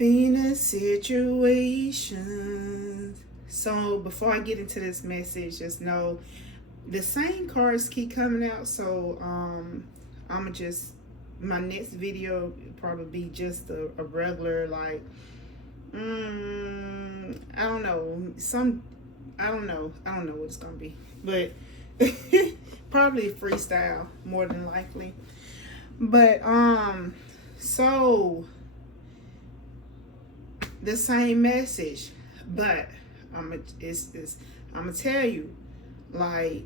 Being a situation. So before I get into this message, just know the same cards keep coming out. So I'ma just my next video will probably be just a regular like I don't know. I don't know what it's gonna be. But probably freestyle more than likely. But so the same message, but I'm gonna tell you, like,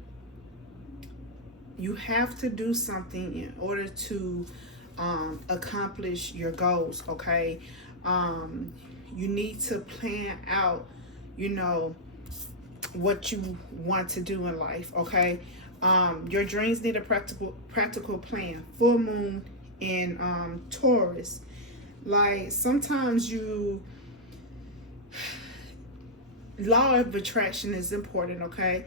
you have to do something in order to accomplish your goals. Okay, you need to plan out, you know, what you want to do in life. Okay, your dreams need a practical plan. Full moon in Taurus. Like sometimes you law of attraction is important. Okay,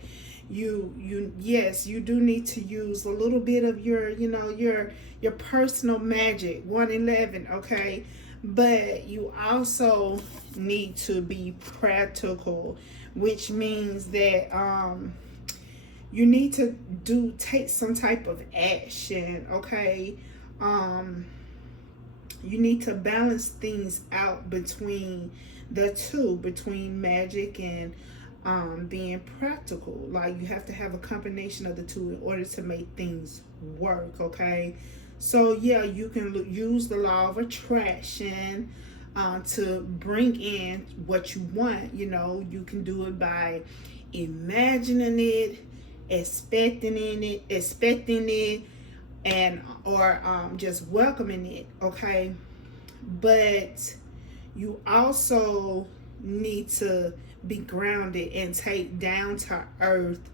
yes, you do need to use a little bit of your your personal magic 111. Okay, but you also need to be practical, which means that you need to take some type of action. Okay, you need to balance things out between the two, between magic and being practical. Like you have to have a combination of the two in order to make things work. Okay, so yeah, you can use the law of attraction to bring in what you want. You know, you can do it by imagining it, expecting it, and or just welcoming it. Okay, but you also need to be grounded and take down to earth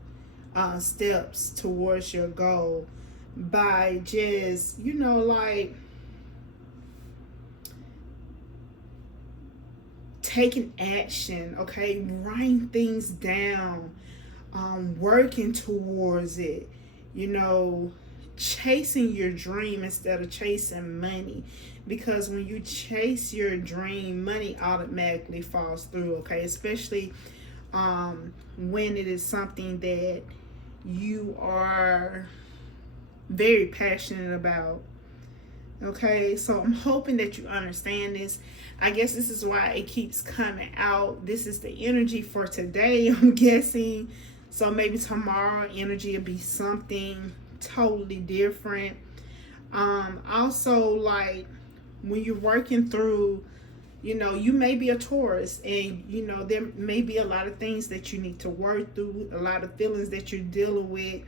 steps towards your goal by just like taking action. Okay, writing things down, working towards it, you know, chasing your dream instead of chasing money, because when you chase your dream, money automatically falls through. Okay, especially when it is something that you are very passionate about. Okay, so I'm hoping that you understand this. I guess this is why it keeps coming out. This is the energy for today, I'm guessing. So maybe tomorrow energy will be something totally different. Also, like when you're working through, you may be a Taurus, and there may be a lot of things that you need to work through, a lot of feelings that you're dealing with,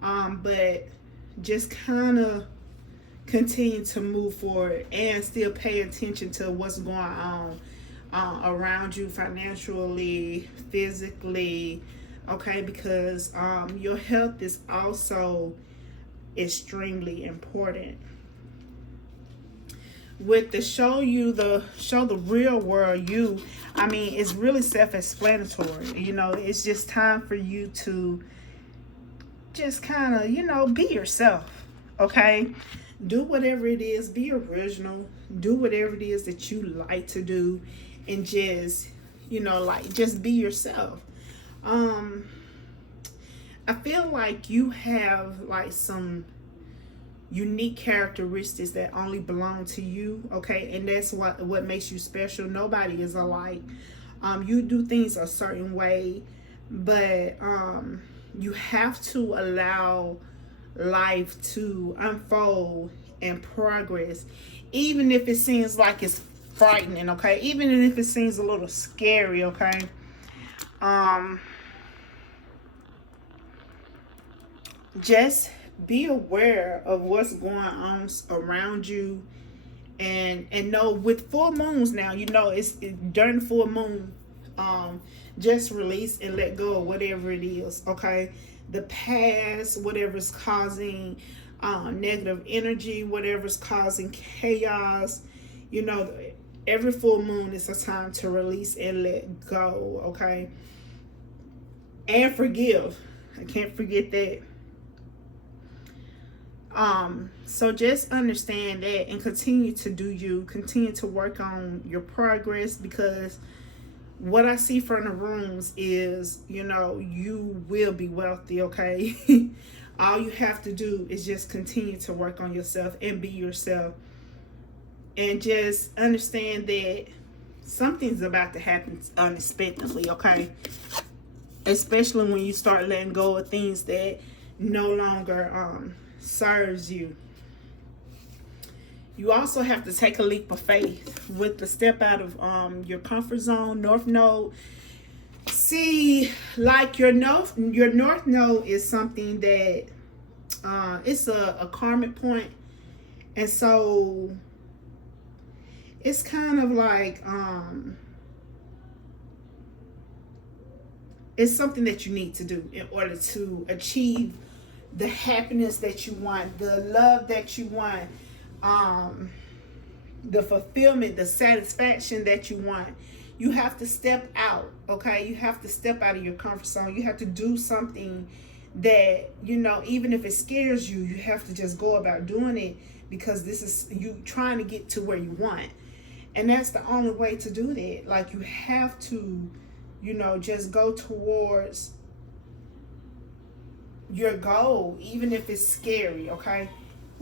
but just kind of continue to move forward and still pay attention to what's going on around you, financially, physically. Okay, because your health is also extremely important. With the show the real world you, I mean, it's really self-explanatory. It's just time for you to just kind of be yourself. Okay, do whatever it is, be original, do whatever it is that you like to do, and just just be yourself. I feel like you have like some unique characteristics that only belong to you. Okay, and that's what makes you special. Nobody is alike. You do things a certain way, but you have to allow life to unfold and progress, even if it seems like it's frightening. Okay, even if it seems a little scary. Okay, just be aware of what's going on around you, and know with full moons now, it's during full moon, just release and let go of whatever it is. Okay, the past, whatever's causing negative energy, whatever's causing chaos, every full moon is a time to release and let go. Okay, and forgive. I can't forget that. So just understand that and continue to do you, continue to work on your progress, because what I see from the rooms is, you will be wealthy, okay? All you have to do is just continue to work on yourself and be yourself. And just understand that something's about to happen unexpectedly, okay? Especially when you start letting go of things that no longer serves you. You also have to take a leap of faith with the step out of your comfort zone. North Node. See, like your North Node is something that it's a karmic point, and so it's kind of like it's something that you need to do in order to achieve the happiness that you want, the love that you want, the fulfillment, the satisfaction that you want. You have to step out, okay? You have to step out of your comfort zone. You have to do something that, even if it scares you, you have to just go about doing it, because this is you trying to get to where you want. And that's the only way to do that. Like, you have to, just go towards your goal, even if it's scary, okay?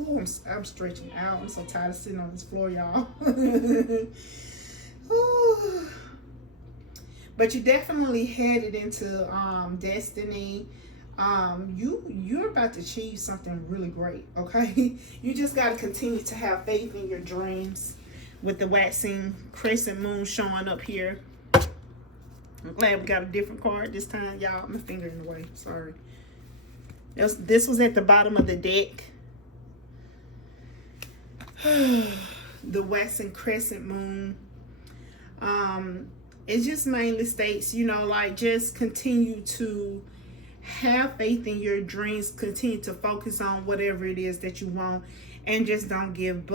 Ooh, I'm stretching out. I'm so tired of sitting on this floor, y'all. But you definitely headed into destiny. You're about to achieve something really great, okay? You just got to continue to have faith in your dreams. With the waxing crescent moon showing up here. I'm glad we got a different card this time, y'all. My finger in the way. Sorry. This was at the bottom of the deck. The waxing crescent moon. It just mainly states, just continue to have faith in your dreams. Continue to focus on whatever it is that you want. And just don't give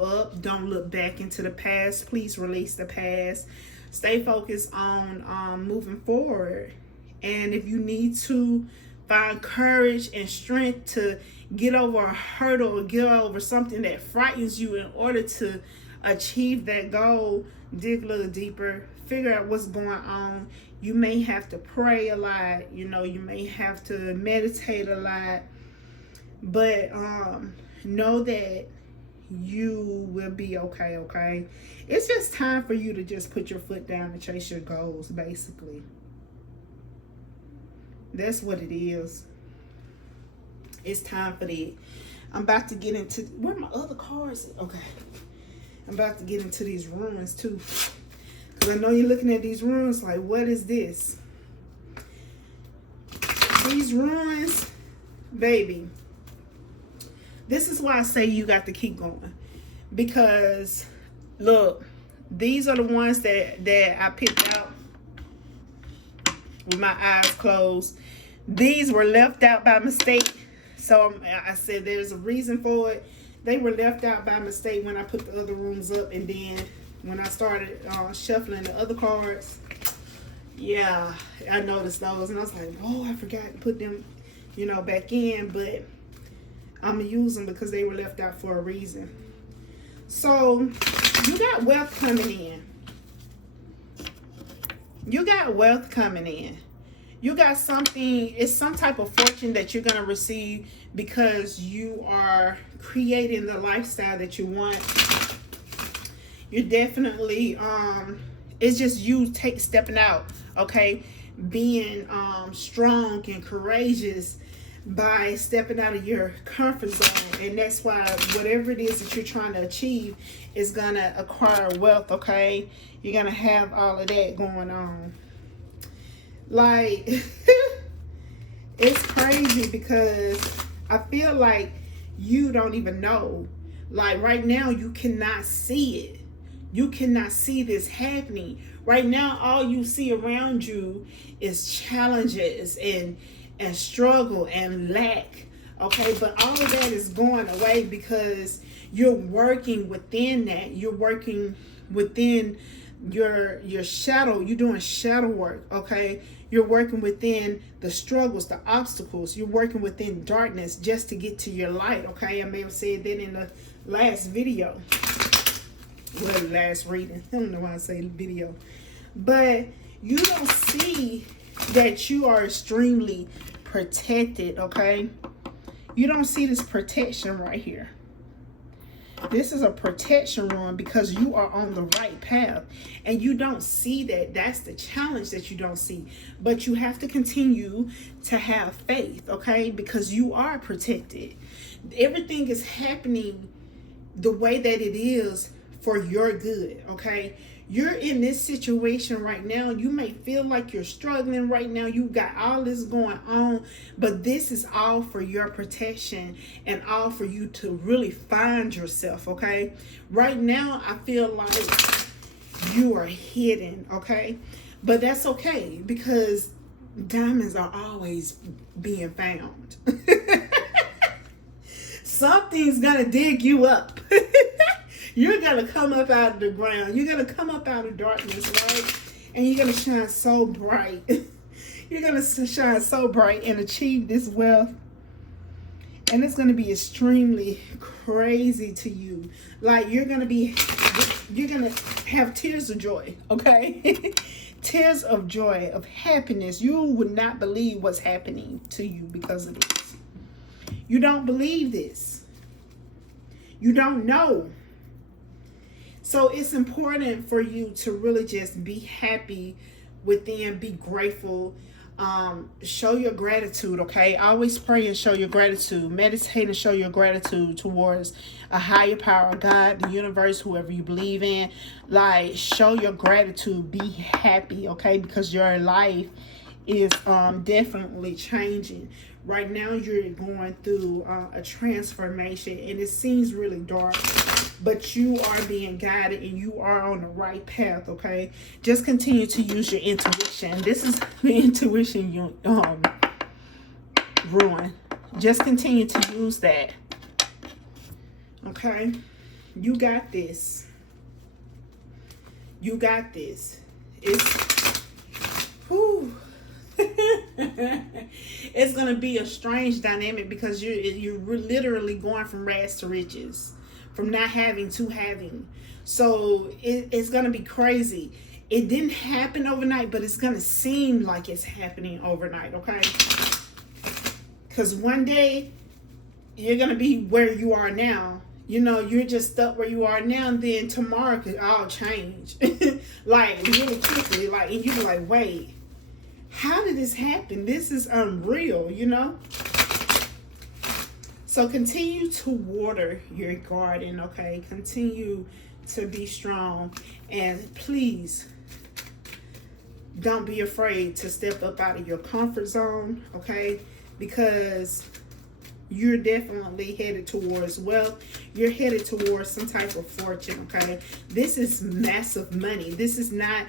up. Don't look back into the past. Please release the past. Stay focused on moving forward. And if you need to find courage and strength to get over a hurdle or get over something that frightens you in order to achieve that goal, dig a little deeper. Figure out what's going on. You may have to pray a lot. You may have to meditate a lot. But know that you will be okay. It's just time for you to just put your foot down and chase your goals, basically. That's what it is. It's time for that. I'm about to get into, where are my other cards? Okay. I'm about to get into these ruins too. Because I know you're looking at these ruins like, what is this? These ruins, baby. This is why I say you got to keep going. Because, look, these are the ones that I picked out with my eyes closed. These were left out by mistake. So I said there's a reason for it. They were left out by mistake when I put the other rooms up. And then when I started shuffling the other cards, yeah, I noticed those. And I was like, oh, I forgot to put them, back in. But I'm going to use them because they were left out for a reason. So, you got wealth coming in. You got wealth coming in. You got something, it's some type of fortune that you're going to receive because you are creating the lifestyle that you want. You're definitely, it's just you stepping out, okay? Being strong and courageous by stepping out of your comfort zone. And that's why whatever it is that you're trying to achieve is going to acquire wealth, okay? You're going to have all of that going on. Like, it's crazy because I feel like you don't even know. Like, right now, you cannot see it. You cannot see this happening. Right now, all you see around you is challenges and struggle and lack, okay? But all of that is going away because you're working within that. You're working within your shadow, you're doing shadow work, okay? You're working within the struggles, the obstacles. You're working within darkness just to get to your light, okay? I may have said that in the last video. Well, last reading. I don't know why I say video. But you don't see that you are extremely protected, okay? You don't see this protection right here. This is a protection run because you are on the right path, and you don't see that. That's the challenge that you don't see. But you have to continue to have faith, okay? Because you are protected. Everything is happening the way that it is for your good, okay? You're in this situation right now. You may feel like you're struggling right now. You got all this going on, but this is all for your protection and all for you to really find yourself, okay? Right now, I feel like you are hidden, okay? But that's okay because diamonds are always being found. Something's gonna dig you up. You're going to come up out of the ground. You're going to come up out of darkness, right? And you're going to shine so bright. You're going to shine so bright and achieve this wealth. And it's going to be extremely crazy to you. Like you're going to have tears of joy, okay? Tears of joy, of happiness. You would not believe what's happening to you because of this. You don't believe this. You don't know. So it's important for you to really just be happy within, be grateful, show your gratitude, okay? Always pray and show your gratitude. Meditate and show your gratitude towards a higher power, God, the universe, whoever you believe in. Like, show your gratitude. Be happy, okay? Because your life is definitely changing. Right now, you're going through a transformation, and it seems really dark. But you are being guided and you are on the right path, okay? Just continue to use your intuition. This is the intuition you ruin. Just continue to use that. Okay? You got this. You got this. It's whew. It's gonna be a strange dynamic because you're literally going from rags to riches. From not having to having. So it's going to be crazy. It didn't happen overnight, but it's going to seem like it's happening overnight, okay? Because one day, you're going to be where you are now. You know, you're just stuck where you are now, and then tomorrow could all change. Like, really quickly. Like, and you're like, wait, how did this happen? This is unreal, you know? So continue to water your garden, okay? Continue to be strong. And please, don't be afraid to step up out of your comfort zone, okay? Because you're definitely headed towards wealth. You're headed towards some type of fortune, okay? This is massive money. This is not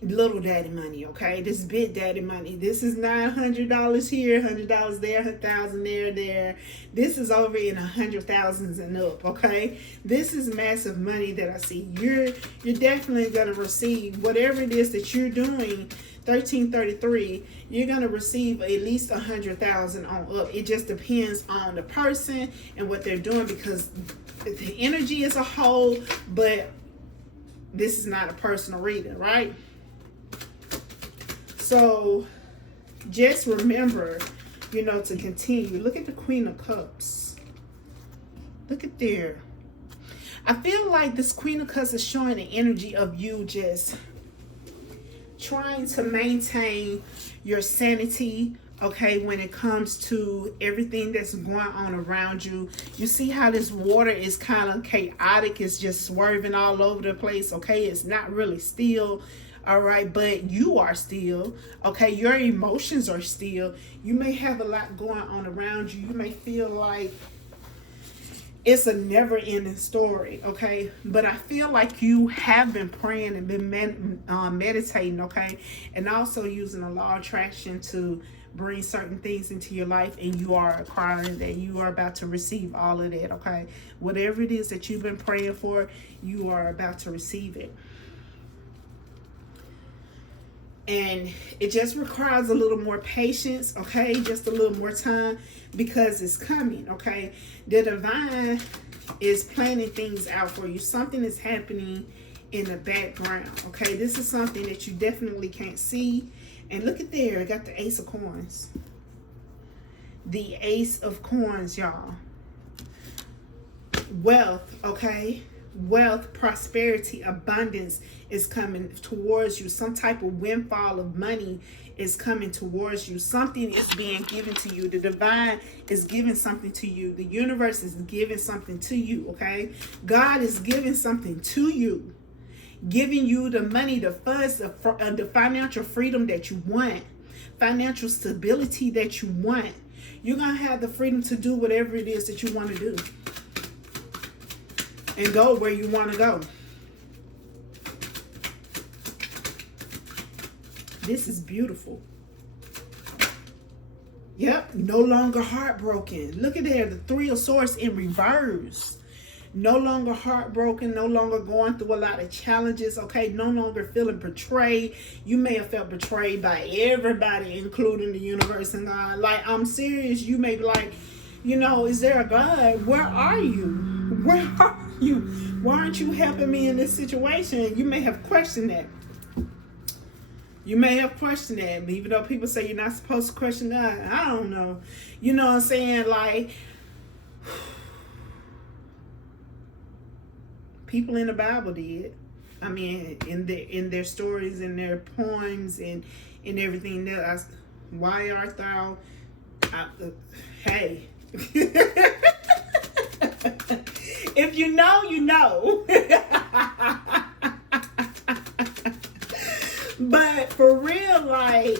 little daddy money, okay? This is big daddy money. This is not $100 here, $100 there, $1,000 there. This is over in 100,000s and up, okay? This is massive money that I see. You're definitely gonna receive whatever it is that you're doing. 1333, you're gonna receive at least 100,000 on up. It just depends on the person and what they're doing because the energy is a whole, but this is not a personal reading, right? So just remember, you know, to continue. Look at the Queen of Cups. Look at there. I feel like this Queen of Cups is showing the energy of you just trying to maintain your sanity, okay, when it comes to everything that's going on around you. You see how this water is kind of chaotic. It's just swerving all over the place, okay? It's not really still. All right, but you are still, okay? Your emotions are still. You may have a lot going on around you. You may feel like it's a never-ending story, okay? But I feel like you have been praying and been meditating, okay? And also using the law of attraction to bring certain things into your life, and you are acquiring that. You are about to receive all of that, okay? Whatever it is that you've been praying for, you are about to receive it. And it just requires a little more patience, okay? Just a little more time, because it's coming, okay? The divine is planning things out for you. Something is happening in the background, okay? This is something that you definitely can't see. And look at there, I got the Ace of Coins. The Ace of Coins, y'all. Wealth, okay? Wealth, prosperity, abundance is coming towards you. Some type of windfall of money is coming towards you. Something is being given to you. The divine is giving something to you. The universe is giving something to you, okay? God is giving something to you. Giving you the money, the funds, the financial freedom that you want. Financial stability that you want. You're going to have the freedom to do whatever it is that you want to do. And go where you want to go. This is beautiful. Yep, no longer heartbroken. Look at there, the Three of Swords in reverse. No longer heartbroken, no longer going through a lot of challenges, okay? No longer feeling betrayed. You may have felt betrayed by everybody, including the universe and God. Like, I'm serious. You may be like, you know, is there a God? Where are you? Where are you? Why aren't you helping me in this situation? You may have questioned that. You may have questioned that. Even though people say you're not supposed to question God. I don't know. You know what I'm saying? Like, people in the Bible did. I mean, in their stories, in their poems, and in everything else. Why art thou? Hey. If you know, you know. But for real, like,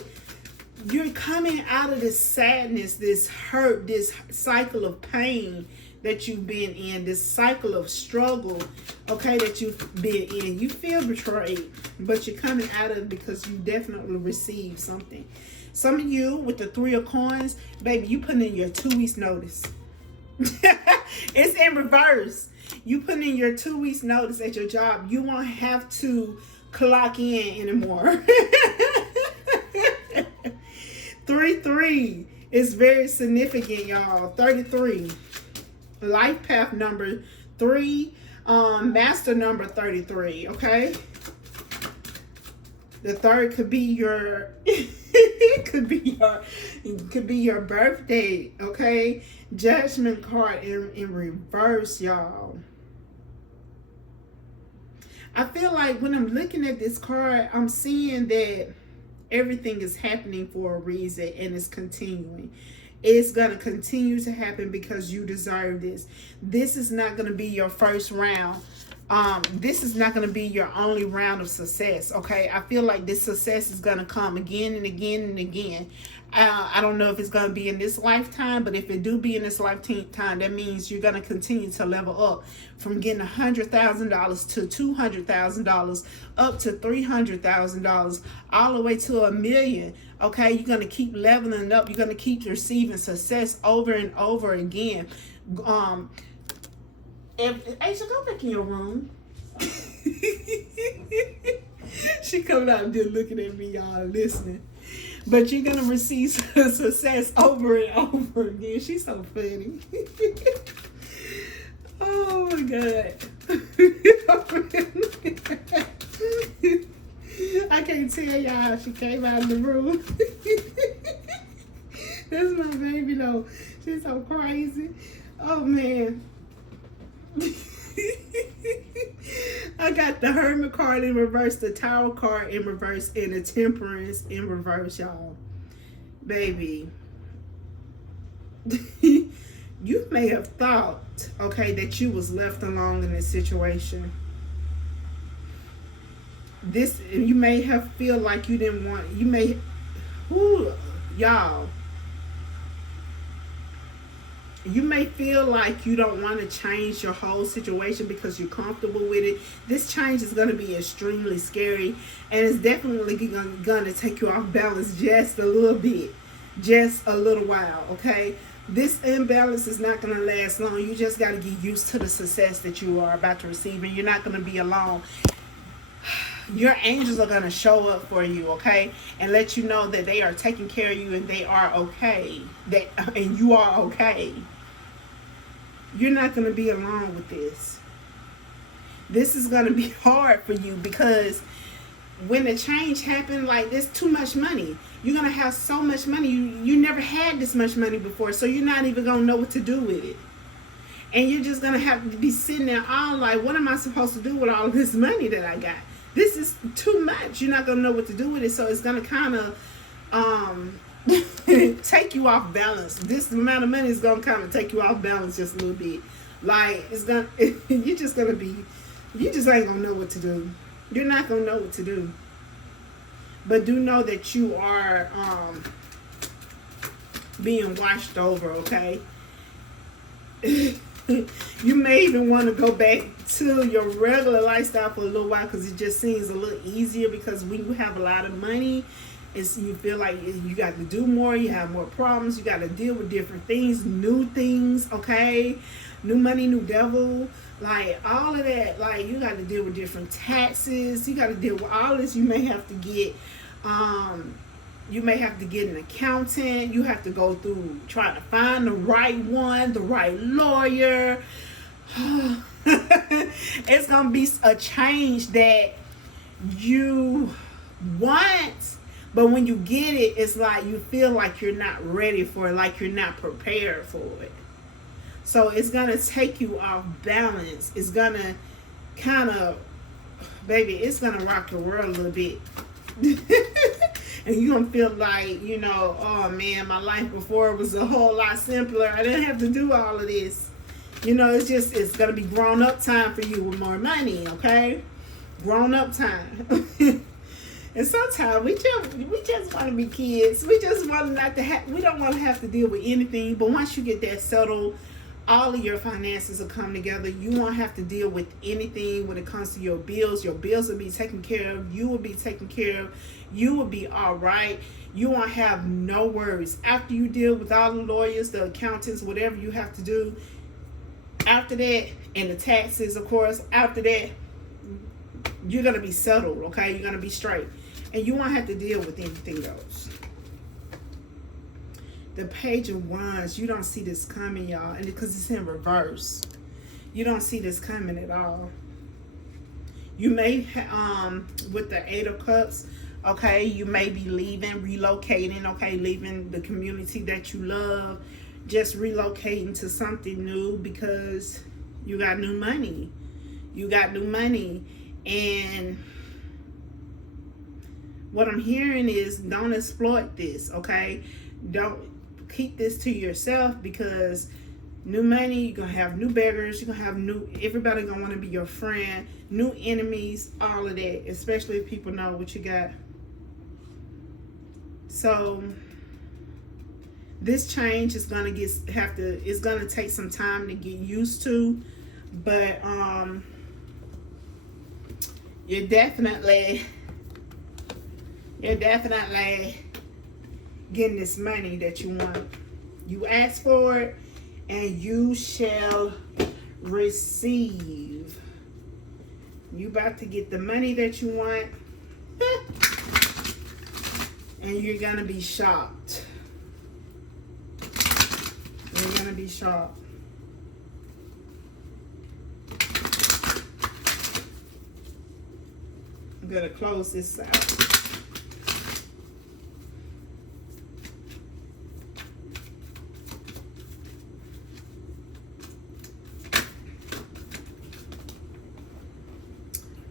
you're coming out of this sadness, this hurt, this cycle of pain that you've been in, this cycle of struggle, okay, that you've been in. You feel betrayed, but you're coming out of it because you definitely received something. Some of you with the Three of Coins, baby, you putting in your 2 weeks notice. It's in reverse. You putting in your 2 weeks notice at your job. You won't have to clock in anymore. 3-3 is very significant, y'all. 33. Life path number 3. Master number 33, okay? The third could be your it could be your birthday, okay? Judgment card in reverse, y'all. I feel like when I'm looking at this card, I'm seeing that everything is happening for a reason, and it's continuing. It's going to continue to happen because you deserve this. This is not going to be your first round. This is not going to be your only round of success, okay? I feel like this success is going to come again and again and again. I don't know if it's going to be in this lifetime, but if it do be in this lifetime, that means you're going to continue to level up from getting $100,000 to $200,000, up to $300,000, all the way to $1 million. Okay, you're going to keep leveling up. You're going to keep receiving success over and over again. Aisha, go back in your room. She coming out and just looking at me, y'all, listening. But you're going to receive success over and over again. She's so funny. Oh, my God. I can't tell y'all she came out of the room. That's my baby, though. She's so crazy. Oh, man. I got the Hermit card in reverse, the Tower card in reverse, and the Temperance in reverse, y'all. Baby, you may have thought, okay, that you was left alone in this situation. You may have feel like you didn't want, y'all. You may feel like you don't want to change your whole situation because you're comfortable with it. This change is going to be extremely scary, and it's definitely going to take you off balance just a little bit, just a little while, okay? This imbalance is not going to last long. You just got to get used to the success that you are about to receive, and you're not going to be alone. your angels are going to show up for you, okay, and let you know that they are taking care of you and they are okay, and you are okay. You're not going to be alone with this. This is going to be hard for you, because when the change happened, like, there's too much money. You're going to have so much money. You never had this much money before, so you're not even going to know what to do with it. And you're just going to have to be sitting there all like, what am I supposed to do with all this money that I got? This is too much. You're not going to know what to do with it, so it's going to kind of take you off balance. This amount of money is going to kind of take you off balance just a little bit. Like, it's going to, you're just going to be, you just ain't going to know what to do. You're not going to know what to do. But do know that you are being watched over, okay? You may even want to go back to your regular lifestyle for a little while, because it just seems a little easier, because when you have a lot of money, you feel like you got to do more, you have more problems, you got to deal with different things, okay? New money, new devil, like all of that. Like, you got to deal with different taxes, you got to deal with all this. You may have to get an accountant. You have to go through trying to find the right one, the right lawyer. It's gonna be a change that you want, but when you get it, it's like you feel like you're not ready for it, like you're not prepared for it. So it's gonna take you off balance. It's gonna kind of, baby, it's gonna rock your world a little bit. And you're gonna feel like, oh man, my life before was a whole lot simpler. I didn't have to do all of this. It's gonna be grown up time for you with more money, okay? Grown up time. And sometimes we just want to be kids. We just want not to have. We don't want to have to deal with anything. But once you get that settled, all of your finances will come together. You won't have to deal with anything when it comes to your bills. Your bills will be taken care of. You will be taken care of. You will be all right. You won't have no worries. After you deal with all the lawyers, the accountants, whatever you have to do, after that, and the taxes, of course, after that, you're going to be settled, okay? You're going to be straight. And you won't have to deal with anything else. The Page of Wands, you don't see this coming, y'all, and because it's in reverse. You don't see this coming at all. You may, with the Eight of Cups, okay, you may be leaving, relocating, okay, leaving the community that you love, just relocating to something new because you got new money. You got new money. And what I'm hearing is, don't exploit this, okay? Don't keep this to yourself, because new money, you're gonna have new beggars, you're gonna have everybody gonna want to be your friend, new enemies, all of that, especially if people know what you got. So this change is gonna it's gonna take some time to get used to, but you're definitely getting this money that you want. You ask for it and you shall receive. You about to get the money that you want. And you're gonna be shocked. You're gonna be shocked. I'm gonna close this out.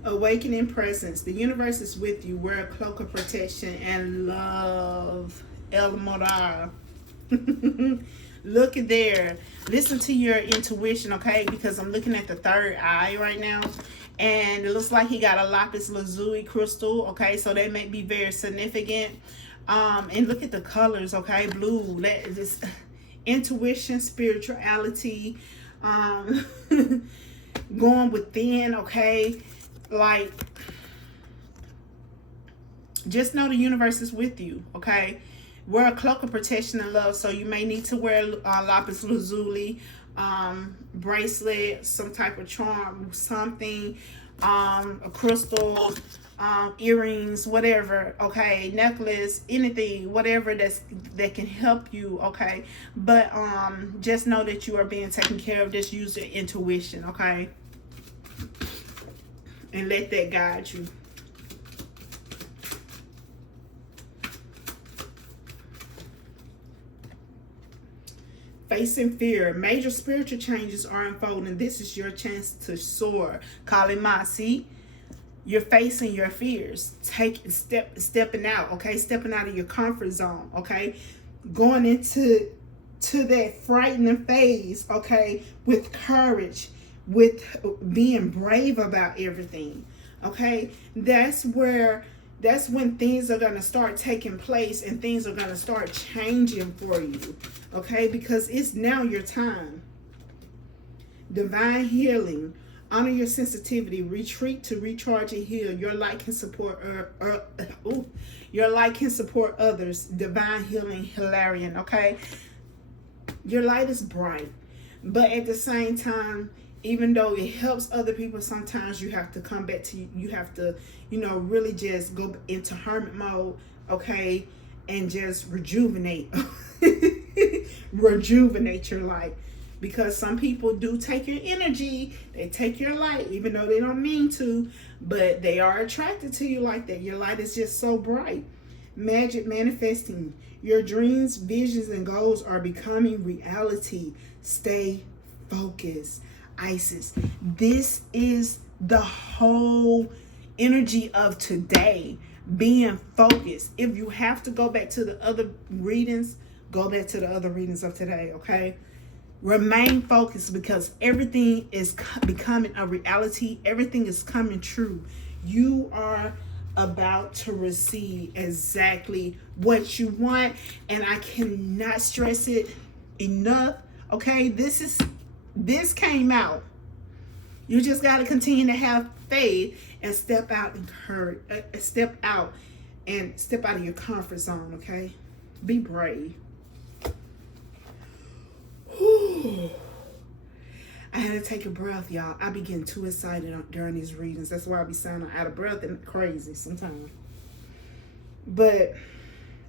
Awakening presence. The universe is with you. Wear a cloak of protection and love. El Morar. Look at there. Listen to your intuition, okay? Because I'm looking at the third eye right now. And it looks like he got a lapis lazuli crystal, okay? So that may be very significant. And look at the colors, okay? Blue. That is intuition, spirituality, going within, okay? Like, just know the universe is with you, okay? Wear a cloak of protection and love. So you may need to wear lapis lazuli, bracelet, some type of charm, something. a crystal, earrings, whatever, okay, necklace, anything, whatever that can help you, okay. But just know that you are being taken care of. Just use your intuition, okay, and let that guide you. Facing fear. Major spiritual changes are unfolding. This is your chance to soar. Kalima, see? You're facing your fears. Stepping out, okay? Stepping out of your comfort zone, okay? Going into that frightening phase, okay? With courage, with being brave about everything, okay? That's when things are going to start taking place and things are going to start changing for you, okay? Because it's now your time. Divine healing. Honor your sensitivity. Retreat to recharge and heal. Your light can support your light can support others. Divine healing, Hilarion, okay? Your light is bright, but at the same time, even though it helps other people, sometimes you have to come back to, you have to, really just go into hermit mode, okay, and just rejuvenate your light. Because some people do take your energy, they take your light, even though they don't mean to, but they are attracted to you like that. Your light is just so bright. Magic manifesting. Your dreams, visions, and goals are becoming reality. Stay focused. Isis. This is the whole energy of today. Being focused. If you have to go back to the other readings, go back to the other readings of today, okay? Remain focused, because everything is becoming a reality. Everything is coming true. You are about to receive exactly what you want, and I cannot stress it enough, okay? This came out. You just got to continue to have faith and step out and step out of your comfort zone, okay? Be brave. Whew. I had to take a breath, y'all. I be getting too excited during these readings. That's why I be sounding out of breath and crazy sometimes. But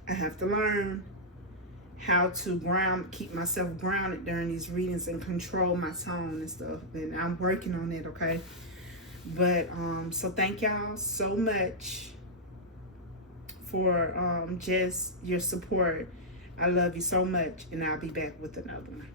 I have to learn how to keep myself grounded during these readings and control my tone and stuff. And I'm working on it, okay? But so thank y'all so much for just your support. I love you so much, and I'll be back with another one.